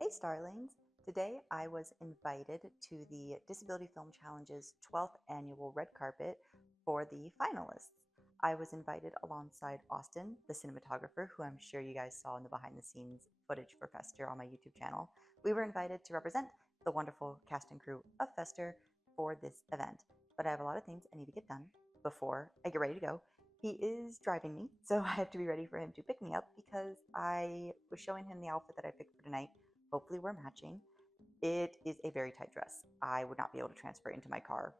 Hey Starlings! Today I was invited to the Disability Film Challenge's 12th annual red carpet for the finalists. I was invited alongside Austin, the cinematographer, who I'm sure you guys saw in the behind the scenes footage for Fester on my YouTube channel. We were invited to represent the wonderful cast and crew of Fester for this event. But I have a lot of things I need to get done before I get ready to go. He is driving me, so I have to be ready for him to pick me up because I was showing him the outfit that I picked for tonight. Hopefully we're matching. It is a very tight dress. I would not be able to transfer it into my car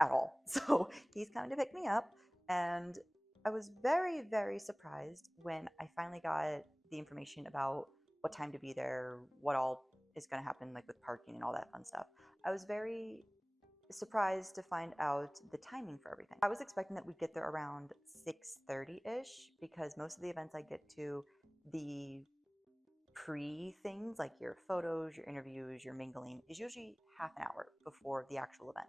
at all. So he's coming to pick me up, and I was very, very surprised when I finally got the information about what time to be there, what all is going to happen, like with parking and all that fun stuff. I was very surprised to find out the timing for everything. I was expecting that we'd get there around 6:30-ish because most of the events I get to, the pre-things like your photos, your interviews, your mingling is usually half an hour before the actual event.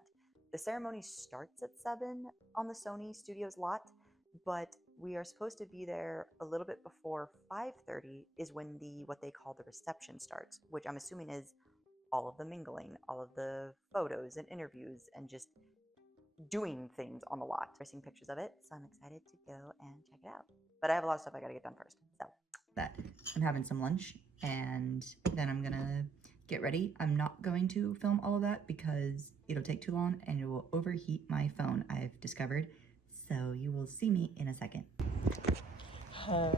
The ceremony starts at 7 on the Sony Studios lot, but we are supposed to be there a little bit before 5:30 is when what they call the reception starts, which I'm assuming is all of the mingling, all of the photos and interviews, and just doing things on the lot. I've seen pictures of it, so I'm excited to go and check it out. But I have a lot of stuff I gotta get done first, so. That I'm having some lunch and then I'm gonna get ready. I'm not going to film all of that because it'll take too long and it will overheat my phone, I've discovered. So you will see me in a second. Hi.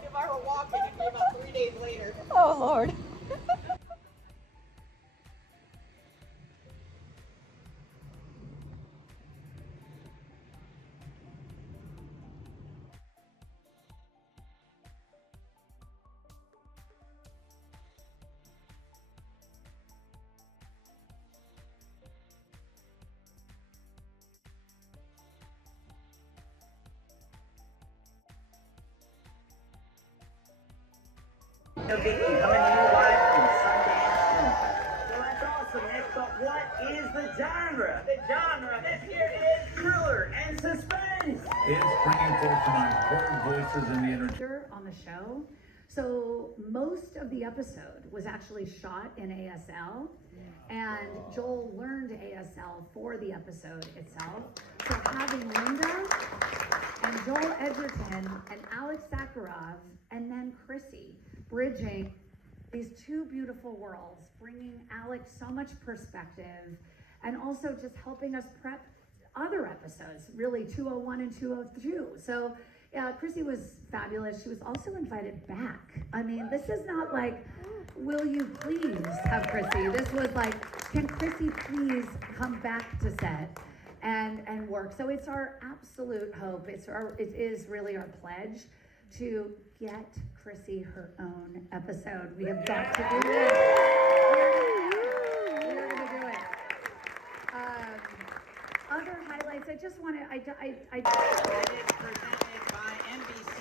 If I were walking, it'd be about 3 days later. Oh Lord. The big coming to you live from Sundance Film Festival. Well, that's awesome, Nick, but what is the genre? The genre this year is thriller and suspense. It's bringing forth some important voices in the entertainment. On the show. So most of the episode was actually shot in ASL, and Joel learned ASL for the episode itself. So having Linda and Joel Edgerton and Alex Sakharov and then Chrissy bridging these two beautiful worlds, bringing Alex so much perspective and also just helping us prep other episodes, really 201 and 202. So Chrissy was fabulous. She was also invited back. I mean, this is not like, will you please have Chrissy? This was like, can Chrissy please come back to set and work? So it's our absolute hope. It is really our pledge to get Chrissy her own episode. We have got to do it. We're gonna do it. Other highlights, I just want to, It is presented by NBC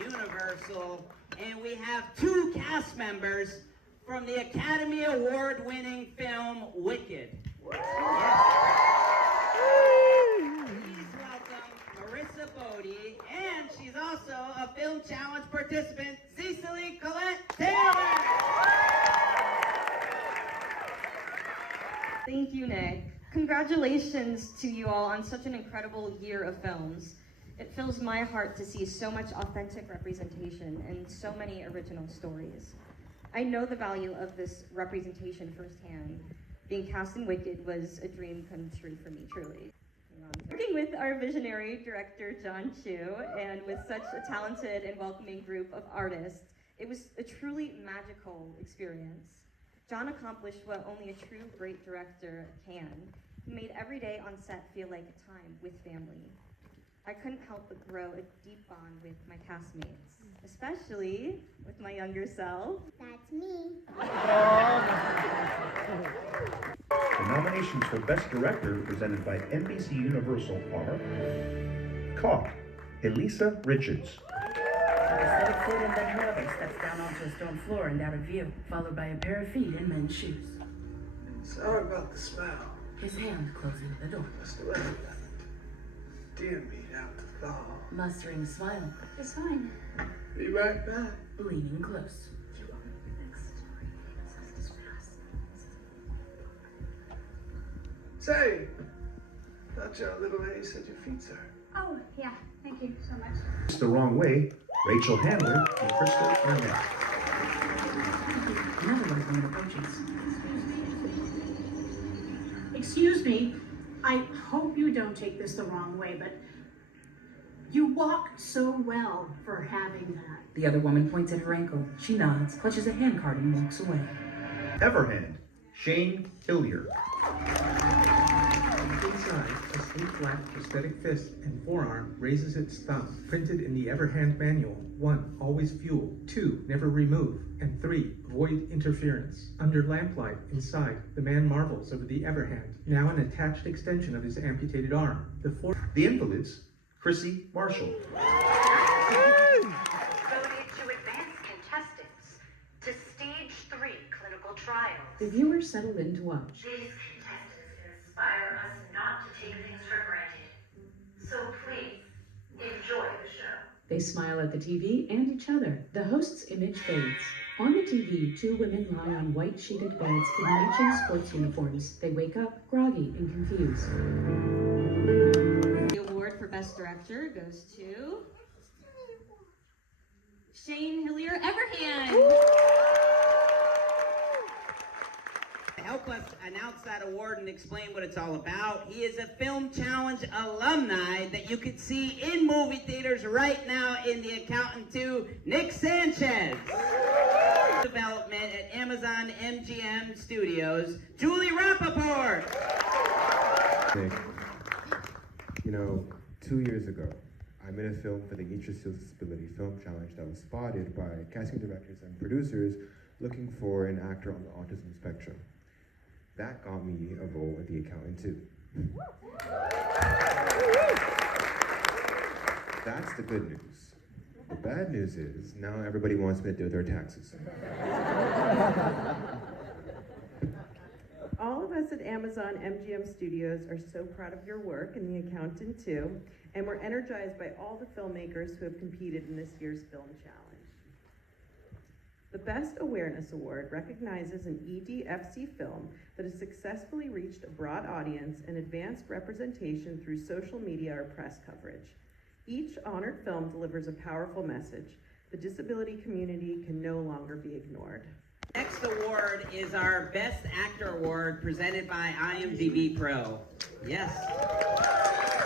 Universal, and we have 2 cast members from the Academy Award-winning film Wicked. Yes. Please welcome Marissa Bodie, and she's also a Film Challenge participant, Cecily Collette Taylor. Thank you, Nick. Congratulations to you all on such an incredible year of films. It fills my heart to see so much authentic representation and so many original stories. I know the value of this representation firsthand. Being cast in Wicked was a dream come true for me, truly. Working with our visionary director, John Chu, and with such a talented and welcoming group of artists, it was a truly magical experience. John accomplished what only a true great director can. He made every day on set feel like a time with family. I couldn't help but grow a deep bond with my castmates, especially with my younger self. That's me. The nominations for Best Director presented by NBC Universal are Caught, Elisa Richards. Aesthetic foot and then her other steps down onto a stone floor and out of view, followed by a pair of feet in men's shoes. Sorry about the smell. His hand closing the door. Must have left deer meat out to thaw. Mustering a smile. It's fine. Be right back. Leaning close. Say, thought your little lady said your feet's hurt. Oh, yeah. Thank you so much. It's the wrong way. Rachel Handler and Crystal Arnett. Another one of them approaches. Excuse me, I hope you don't take this the wrong way, but you walk so well for having that. The other woman points at her ankle. She nods, clutches a handcart, and walks away. Everhand, Shane Hillier. Inside, a sleek flat prosthetic fist and forearm raises its thumb, printed in the Everhand manual. 1. Always fuel. 2. Never remove. And 3. Avoid interference. Under lamplight, inside, the man marvels over the Everhand, now an attached extension of his amputated arm. The Invalids, Chrissy Marshall. Voted to advance contestants to stage 3 clinical trials. The viewers settle in to watch. These contestants inspire us not to take things for granted. So please, enjoy the show. They smile at the TV and each other. The host's image fades. On the TV, 2 women lie on white sheeted beds in matching sports uniforms. They wake up, groggy and confused. The award for Best Director goes to Shane Hillier Everhand. To help us announce that award and explain what it's all about, he is a Film Challenge alumni that you can see in movie theaters right now in The Accountant 2, Nick Sanchez. Development at Amazon MGM Studios, Julie Rappaport. Nick, you know, 2 years ago, I made a film for the Disability Film Challenge that was spotted by casting directors and producers looking for an actor on the autism spectrum. That got me a role at The Accountant 2. That's the good news. The bad news is, now everybody wants me to do their taxes. All of us at Amazon MGM Studios are so proud of your work in The Accountant 2, and we're energized by all the filmmakers who have competed in this year's film challenge. The Best Awareness Award recognizes an EDFC film that has successfully reached a broad audience and advanced representation through social media or press coverage. Each honored film delivers a powerful message. The disability community can no longer be ignored. Next award is our Best Actor Award presented by IMDb Pro. Yes.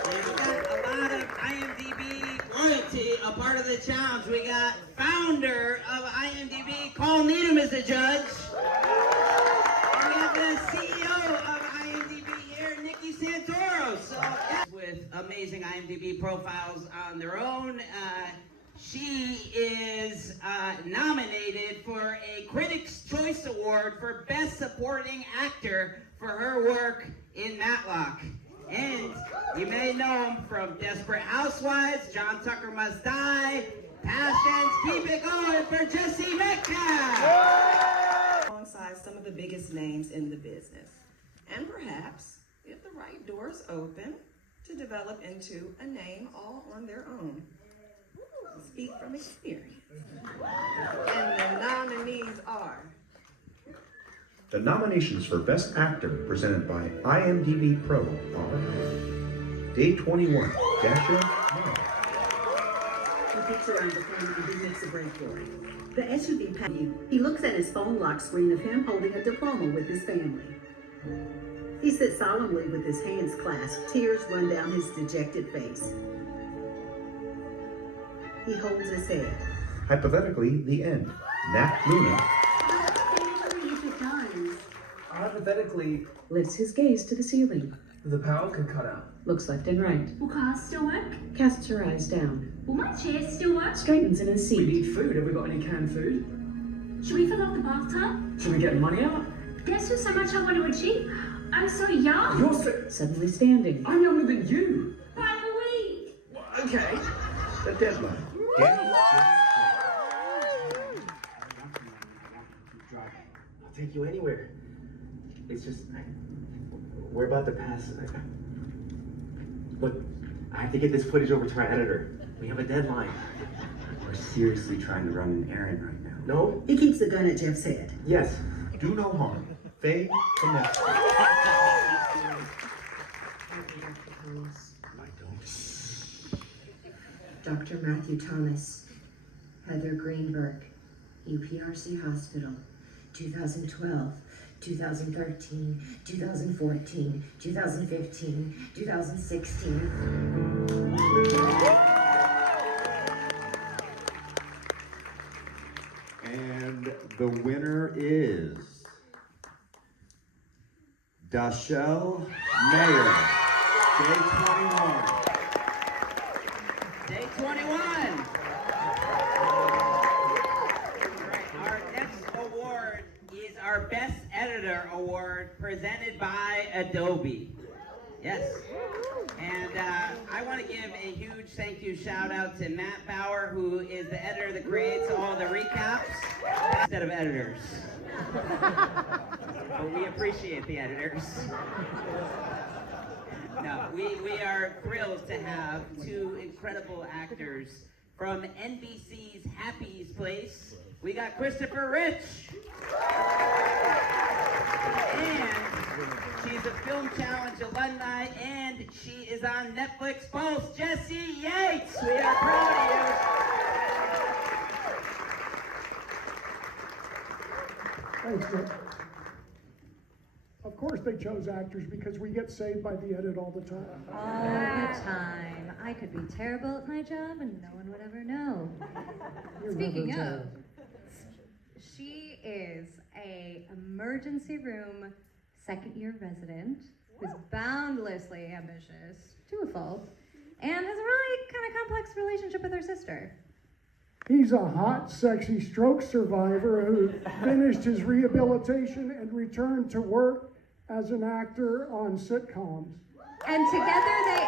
And we got a lot of IMDb royalty, a part of the challenge. We got founder of IMDb, Cole Needham is the judge. And we have the CEO of IMDb here, Nikki Santoro. So with amazing IMDb profiles on their own. She is nominated for a Critics' Choice Award for Best Supporting Actor for her work in Matlock. And you may know him from Desperate Housewives, John Tucker Must Die, Passions, Keep It Going for Jesse Metcalf. Alongside some of the biggest names in the business. And perhaps, if the right doors open, to develop into a name all on their own. Speak from experience. And the nominees are... The nominations for Best Actor presented by IMDb Pro are Day 21, Dasha Mwah. He picks around the corner and he makes a break for it. The SUV patio. He looks at his phone lock screen of him holding a diploma with his family. He sits solemnly with his hands clasped. Tears run down his dejected face. He holds his head. Hypothetically, the end. Nat Luna. Hypothetically, Lifts his gaze to the ceiling. the power could cut out. Looks left and right. Will cars still work? Casts her eyes down. Will my chair still work? Straightens in his We seat. need food. Have we got any canned food? Should we fill up the bathtub? Should we get money out? Guess who's so much I want to achieve? I'm so young. You're so... Suddenly standing. I'm younger than you. By the week. Okay. The Deadline. Danny James. take you anywhere. It's just, we're about to pass. Look, I have to get this footage over to our editor. We have a deadline. We're seriously trying to run an errand right now. No? He keeps the gun at Jeff's head. Yes. Do no harm. Faye Connect. Dr. Matthew Thomas, Heather Greenberg, UPRC Hospital, 2012, 2013, 2014, 2015, 2016. And the winner is Dashelle Mayer, Day 21. Day 21. Our next award is our Best Editor Award presented by Adobe. Yes. And I want to give a huge thank you shout out to Matt Bauer, who is the editor that creates all the recaps instead of editors. But we appreciate the editors. No, we are thrilled to have two incredible actors from NBC's Happy's Place. We got Christopher Rich. And she's a Film Challenge alumni, and she is on Netflix Pulse, Jessie Yates. We are proud of you. Thanks, Nick. Of course they chose actors because we get saved by the edit all the time. All the time. I could be terrible at my job and no one would ever know. You're Speaking never of, terrible. she is a emergency room second-year resident who's boundlessly ambitious to a fault and has a really kind of complex relationship with her sister. He's a hot, sexy stroke survivor who finished his rehabilitation and returned to work as an actor on sitcoms. And together they...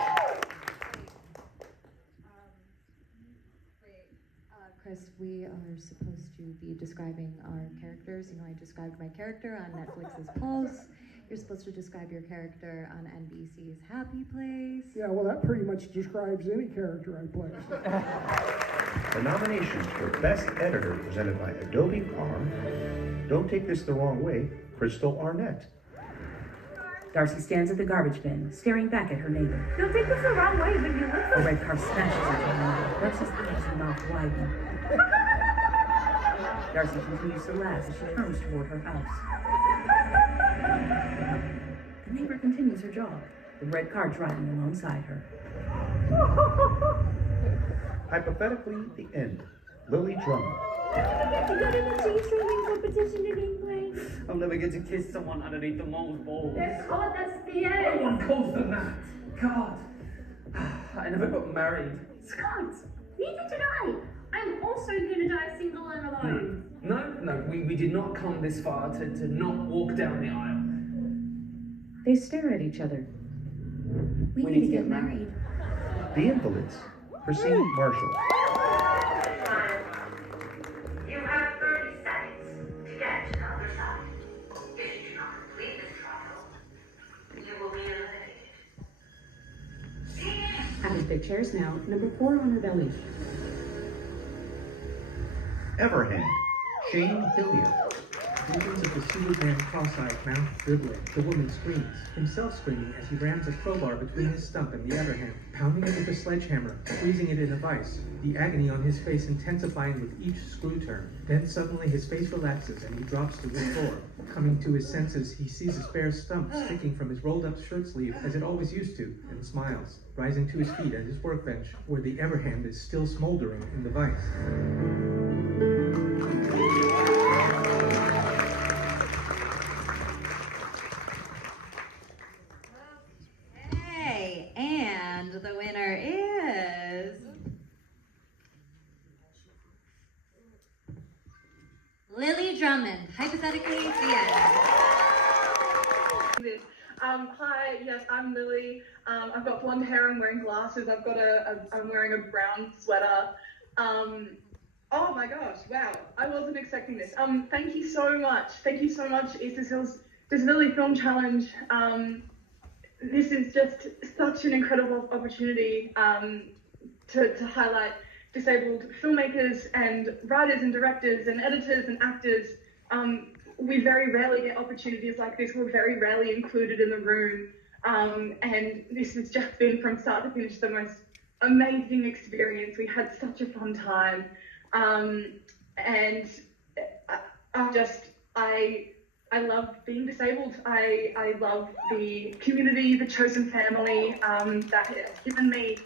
Chris, we are supposed to be describing our characters. You know, I described my character on Netflix's Pulse. You're supposed to describe your character on NBC's Happy Place. Yeah, well, that pretty much describes any character I play. The nominations for Best Editor presented by Adobe are, don't take this the wrong way, Crystal Arnett. Darcy stands at the garbage bin, staring back at her neighbor. Don't take this the wrong way, but you look A red car smashes into her neighbor. Darcy's eyes and mouth widen. Darcy continues to laugh as she turns toward her house. The neighbor continues her jog, the red car driving alongside her. Hypothetically, the end. Lily Drummond. I get to go to the cheese swimming competition in England. I'll never get to kiss someone underneath the mole's balls. God, that's the end. No one calls them that. God. I never got married. Scott, neither did I. I'm also gonna die single and alone. No, we did not come this far to not walk down the aisle. They stare at each other. We need to get married. The Invalids. Christine Marshall. You have 30 seconds to get to the other side. If you do not complete this trial, you will be eliminated. Out of their chairs now, number 4 on her belly. Everhand. Shane Hillier. Visions of the suited man cross-eyed, mouth dribbling. The woman screams, himself screaming as he rams a crowbar between his stump and the other hand, pounding it with a sledgehammer, squeezing it in a vice, the agony on his face intensifying with each screw turn. Then suddenly his face relaxes and he drops to the floor. Coming to his senses, he sees his bare stump sticking from his rolled-up shirt sleeve as it always used to, and smiles, rising to his feet at his workbench, where the Everhand is still smoldering in the vice. Hey, and the winner is Lily Drummond. Hypothetically, the end. Hi, yes, I'm Lily. I've got blonde hair, I'm wearing glasses, I'm wearing a brown sweater. Oh my gosh, wow. I wasn't expecting this. Thank you so much. Thank you so much, East Hills Disability Film Challenge. This is just such an incredible opportunity to highlight disabled filmmakers and writers and directors and editors and actors. We very rarely get opportunities like this. We're very rarely included in the room. And this has just been, from start to finish, the most amazing experience. We had such a fun time. And I love being disabled. I love the community, the chosen family that has given me.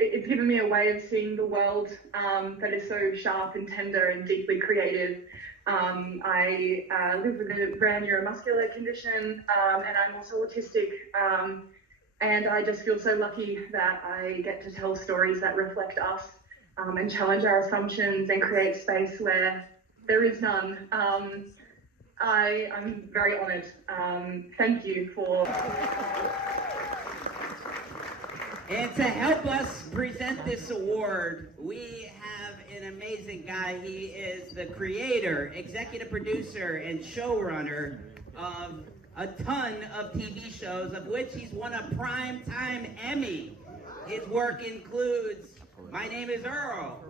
It's given me a way of seeing the world that is so sharp and tender and deeply creative. I live with a rare neuromuscular condition, and I'm also autistic. And I just feel so lucky that I get to tell stories that reflect us and challenge our assumptions and create space where there is none. I'm very honored. Thank you for... And to help us present this award, we have an amazing guy. He is the creator, executive producer, and showrunner of a ton of TV shows, of which he's won a Primetime Emmy. His work includes My Name is Earl,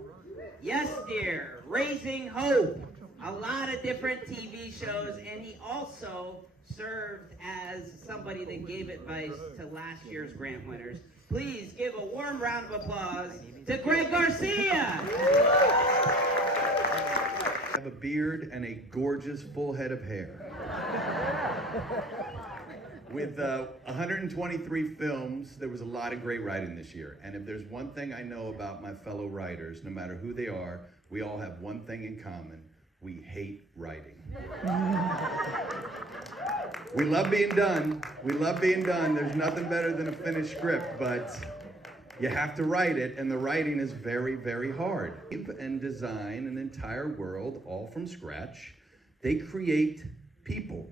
Yes Dear, Raising Hope, a lot of different TV shows, and he also served as somebody that gave advice to last year's grant winners. Please give a warm round of applause to Greg Garcia. I have a beard and a gorgeous full head of hair. With 123 films, there was a lot of great writing this year. And if there's one thing I know about my fellow writers, no matter who they are, we all have one thing in common. We hate writing. We love being done. We love being done. There's nothing better than a finished script, but you have to write it, and the writing is very, very hard. And design an entire world all from scratch. They create people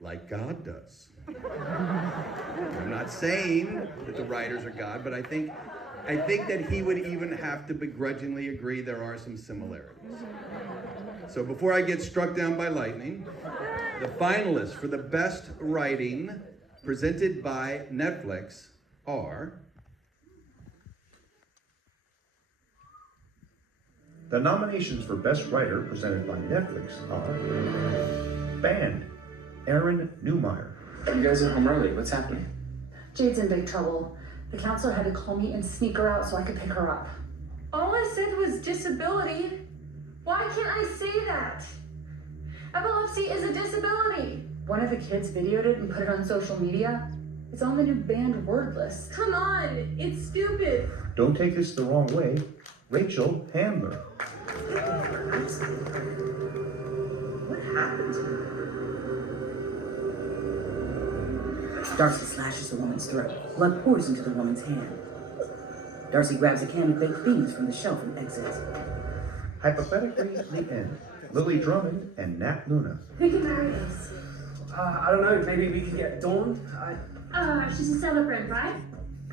like God does. I'm not saying that the writers are God, but I think that he would even have to begrudgingly agree there are some similarities. So before I get struck down by lightning, the finalists for the best writing presented by Netflix are... The nominations for Best Writer presented by Netflix are Band, Aaron Newmeyer. You guys are home early. What's happening? Jade's in big trouble. The counselor had to call me and sneak her out so I could pick her up. All I said was disability. Why can't I say that? Epilepsy is a disability. One of the kids videoed it and put it on social media. It's on the new banned word list. Come on, it's stupid. Don't take this the wrong way. Rachel Handler. What happened to her? Darcy slashes the woman's throat. Blood pours into the woman's hand. Darcy grabs a can of baked beans from the shelf and exits. Hypothetically, the end. Lily Drummond and Nat Luna. Who can marry us? I don't know. Maybe we could get Dawn. She's a celebrant, right?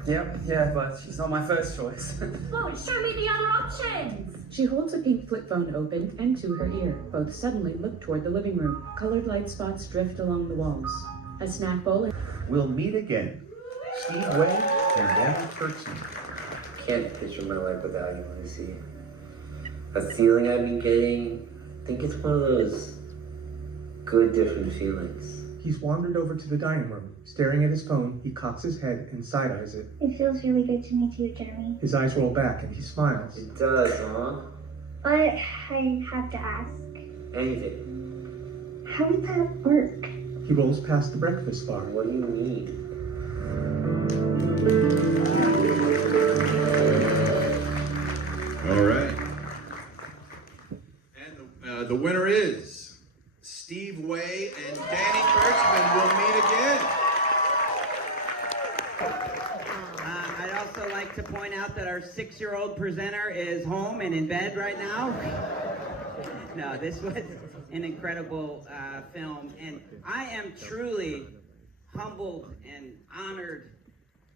Yeah, but she's not my first choice. Well, show me the other options. She holds a pink flip phone open and to her ear. Both suddenly look toward the living room. Colored light spots drift along the walls. A snack bowl. We'll meet again. Steve Way and Danny Kurtzman. Can't picture my life without you, Lucy. A feeling I've been getting, I think it's one of those good different feelings. He's wandered over to the dining room. Staring at his phone, he cocks his head and side-eyes it. It feels really good to meet you, Jeremy. His eyes roll back and he smiles. It does, huh? But I have to ask. Anything. How does that work? He rolls past the breakfast bar. What do you mean? All right. And the winner is Steve Way and Danny Kurtzman. Will meet again. I'd also like to point out that our 6-year-old presenter is home and in bed right now. No, this was an incredible film, and I am truly humbled and honored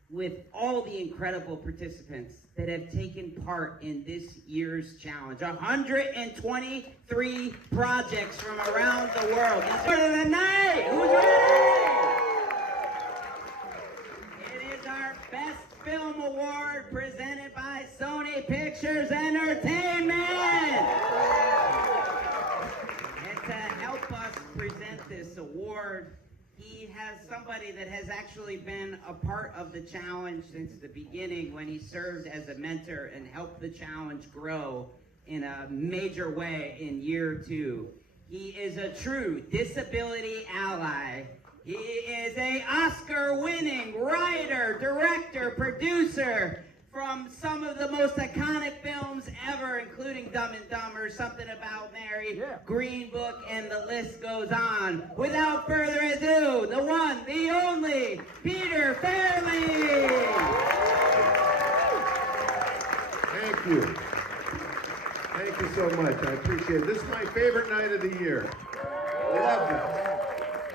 with all the incredible participants that have taken part in this year's challenge. 123 projects from around the world. Word of the night! Who's ready? It is our Best Film Award presented by Sony Pictures Entertainment. And to help us present this award, he has somebody that has actually been a part of the challenge since the beginning, when he served as a mentor and helped the challenge grow in a major way in year 2. He is a true disability ally. He is an Oscar-winning writer, director, producer from some of the most iconic films ever, including Dumb and Dumber, Something About Mary, Green Book, and the list goes on. Without further ado, the one, the only, Peter Fairley! Thank you. Thank you so much. I appreciate it. This is my favorite night of the year. Love this.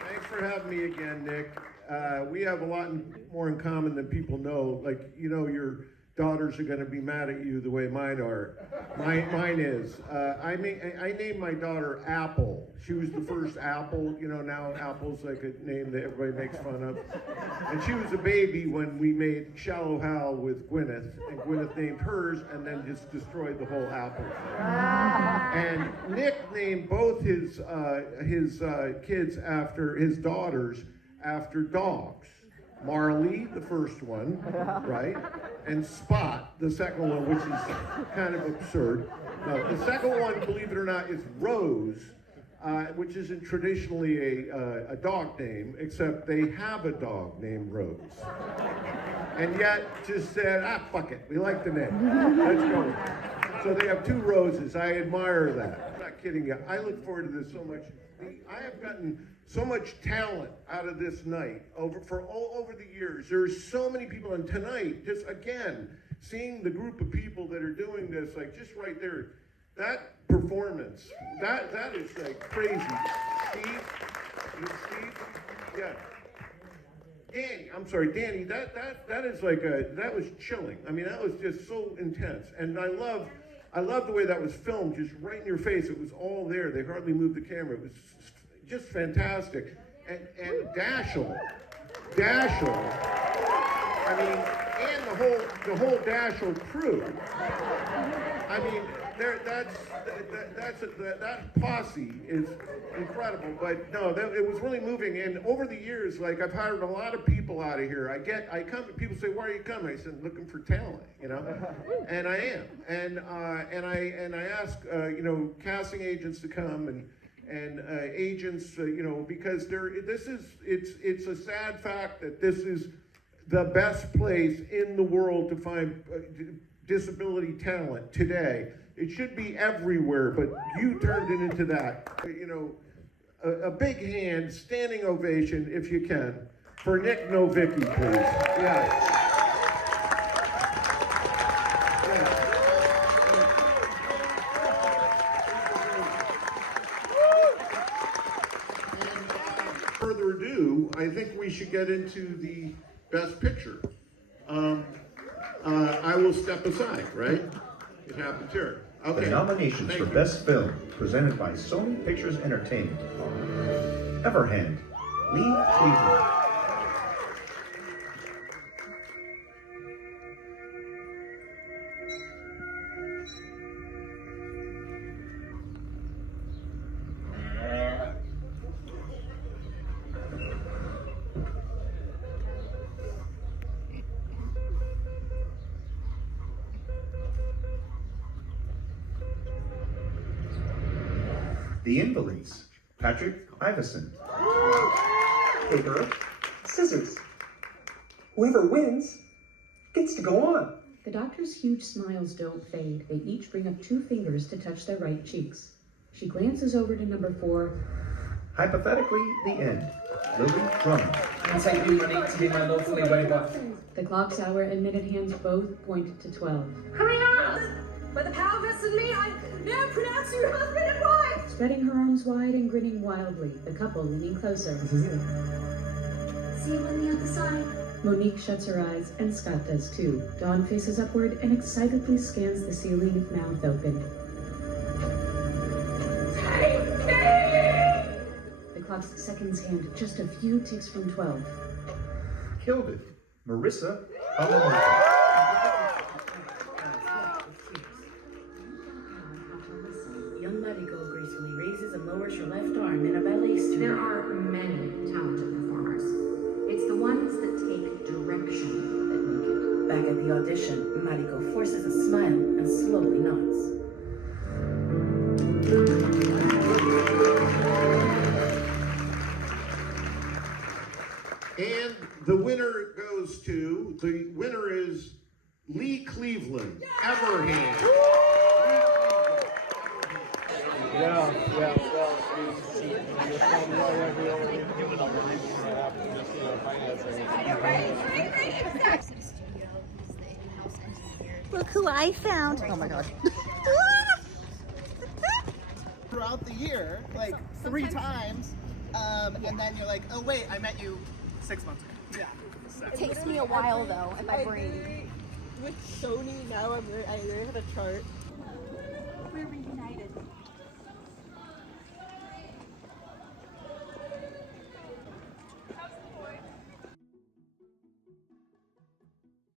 Thanks for having me again, Nick. We have a lot more in common than people know. Like, you know, your daughters are going to be mad at you the way mine are. Mine is. I named my daughter Apple. She was the first Apple. You know, now Apple's like a name that everybody makes fun of. And she was a baby when we made Shallow Hal with Gwyneth, and Gwyneth named hers and then just destroyed the whole Apple. And Nick named both his kids after his daughters after dogs. Marley, the first one, right? And Spot, the second one, which is kind of absurd. No, the second one, believe it or not, is Rose, which isn't traditionally a dog name, except they have a dog named Rose. And yet, just said, fuck it, we like the name. Let's go with it. So they have 2 Roses. I admire that. I'm not kidding you. I look forward to this so much. I have gotten so much talent out of this night over the years. There's so many people, and tonight, just again, seeing the group of people that are doing this, like just right there, that performance, that is like crazy. Steve, yeah. Danny, that is like that was chilling. I mean, that was just so intense, and I love the way that was filmed, just right in your face. It was all there. They hardly moved the camera. It was just fantastic. And Dashel, I mean, and the whole Dashel crew. I mean, that posse is incredible. But no, it was really moving. And over the years, like, I've hired a lot of people out of here. I come, people say, "Why are you coming?" I said, "Looking for talent," you know, and I am. And I ask, you know, casting agents to come and agents, you know, because it's a sad fact that this is the best place in the world to find disability talent today. It should be everywhere, but you turned it into that. You know, a big hand, standing ovation, if you can, for Nick Novicki, please. Yeah. Further ado, I think we should get into the Best Picture. I will step aside, right? It happens here. Okay. The nominations for Best Film, presented by Sony Pictures Entertainment, are Everhand, Lee Cleveland. The Invalids, Patrick Iveson. Paper, scissors. Whoever wins gets to go on. The doctor's huge smiles don't fade. They each bring up 2 fingers to touch their right cheeks. She glances over to number 4. Hypothetically, the end. Lily Drummond. And take me money to be my lawfully wedded wife. The clock's hour and minute hands both point to 12. Coming out! By the power vested in me, I now pronounce you husband and wife! Spreading her arms wide and grinning wildly, the couple leaning closer. See you on the other side. Monique shuts her eyes, and Scott does too. Dawn faces upward and excitedly scans the ceiling, mouth open. The clock's seconds hand just a few ticks from 12. Killed it. Marissa Young Mariko gracefully raises and lowers her left arm in a ballet stance. There are many talented performers. It's the ones that take direction that make it. Back at the audition, Mariko forces a smile and slowly nods. And the winner goes to, the winner is Lee Cleveland, Everhand. Look who I found. Oh my gosh. Throughout the year, like 3 times, and then you're like, oh wait, I met you 6 months ago. Yeah. It takes me a while though in my brain. With Sony now, I have a chart. We're reunited.